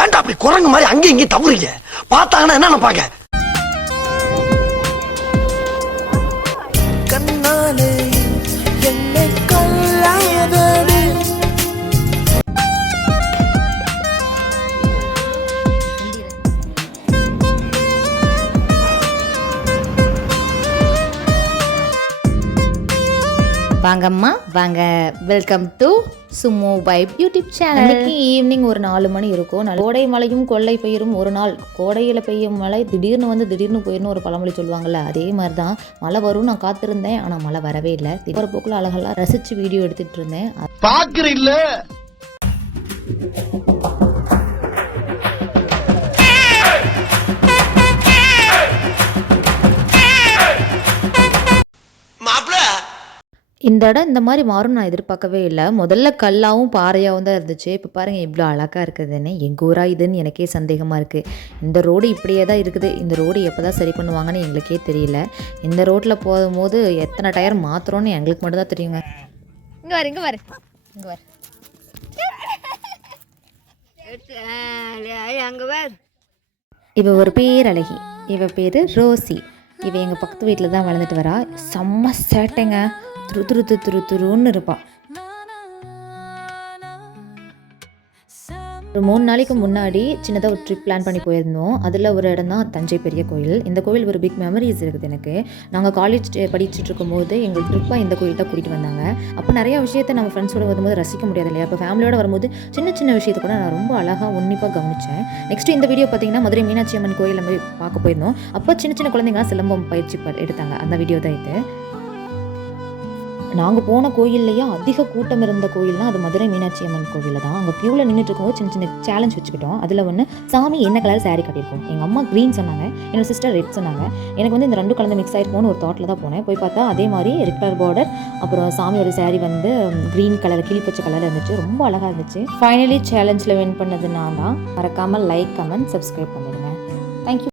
ஏன்டா அப்படி குரங்கு மாதிரி அங்கேயும் இங்கேயும் தவறீங்க? பார்த்தாங்கன்னா என்ன நினைப்பாங்க? கண்ணாலே என்னை கொல்லாதது. வாங்கம்மா வாங்க, welcome to Sumo vibe YouTube channel. இன்னைக்கு ஈவினிங் ஒரு 4 மணி இருக்கும். கோடை மழையும் கொள்ளை பெய்யும் ஒரு நாள். கோடையில் பெய்யும் மழை திடீர்னு வந்து திடீர்னு போயிடும் ஒரு பழமொழி சொல்லுவாங்கள்ல, அதே மாதிரி தான் மழை வரும். நான் காத்திருந்தேன், ஆனால் மழை வரவே இல்லை. திடீர் போக்கில் அழகெல்லாம் ரசித்து வீடியோ எடுத்துகிட்டு இருந்தேன். பார்க்குறீல்ல இந்த இடம் இந்த மாதிரி மாறும் நான் எதிர்பார்க்கவே இல்லை. முதல்ல கல்லாவும் பாறையாகவும் தான் இருந்துச்சு. இப்போ பாருங்கள் இவ்வளோ அழகாக இருக்குதுன்னு. எங்கள் ஊரா இதுன்னு எனக்கே சந்தேகமாக இருக்குது. இந்த ரோடு இப்படியே தான் இருக்குது. இந்த ரோடு எப்போ தான் சரி பண்ணுவாங்கன்னு எங்களுக்கே தெரியல. இந்த ரோட்டில் போகும்போது எத்தனை டயர் மாற்றுறோன்னு எங்களுக்கு மட்டும் தான் தெரியுங்க. இங்கே வர இங்கே வர இங்கே வர அங்கே வர. இவ ஒரு பேர் அழகி. இவ பேர் ரோசி. இவ எங்கள் பக்கத்து வீட்டில் தான் வளர்ந்துட்டு வரா. செம்ம சேட்டைங்க. துருன்னு இருப்பாள். ஒரு 3 நாளைக்கு முன்னாடி சின்னதாக ஒரு ட்ரிப் பிளான் பண்ணி போயிருந்தோம். அதில் ஒரு இடம் தான் தஞ்சை பெரிய கோயில். இந்த கோயில் ஒரு பிக் மெமரிஸ் இருக்குது எனக்கு. நாங்கள் காலேஜ் படிச்சுட்டு இருக்கும்போது எங்கள் ட்ரிப்பாக இந்த கோயில் தான் கூட்டிகிட்டு வந்தாங்க. அப்போ நிறையா விஷயத்தை நம்ம ஃப்ரெண்ட்ஸோடு வரும்போது ரசிக்க முடியாது இல்லையா? அப்போ ஃபேமிலியோடு வரும்போது சின்ன சின்ன விஷயத்தை கூட நான் ரொம்ப அழகாக உன்னிப்பாக கவனித்தேன். நெக்ஸ்ட்டு இந்த வீடியோ பார்த்தீங்கன்னா மதுரை மீனாட்சி அம்மன் கோயிலில் போய் பார்க்க போயிருந்தோம். அப்போ சின்ன சின்ன குழந்தைங்களாம் சிலம்பம் பயிற்சி எடுத்தாங்க. அந்த வீடியோ தான் இது. நாங்கள் போன கோயில்லையே அதிக கூட்டம் இருந்த கோயில்னால் அது மதுரை மீனாட்சி அம்மன் கோவிலில் தான். அங்கே க்யூவில் நின்றுட்டு இருக்கும்போது சின்ன சின்ன சேலஞ்ச் வச்சுக்கிட்டோம். அதில் ஒன்று, சாமி என்ன கலர் சாரீ கட்டியிருக்கோம். எங்கள் அம்மா க்ரீன் சொன்னாங்க, என்னோட சிஸ்டர் ரெட் சொன்னாங்க. எனக்கு வந்து இந்த 2 கலந்து மிக்ஸ் ஆகிருக்கும்னு ஒரு தாட்டில் தான் போனேன். போய் பார்த்தா அதே மாதிரி ரெட் கலர் பார்டர், அப்புறம் சாமியோட சாரீ வந்து க்ரீன் கலர் கிளிப்பச்சை கலர் இருந்துச்சு. ரொம்ப அழகாக இருந்துச்சு. ஃபைனலி சேலஞ்சில் வின் பண்ணது நான் தான். மறக்காமல் லைக், கமெண்ட், சப்ஸ்கிரைப் பண்ணிடுங்க. தேங்க்யூ.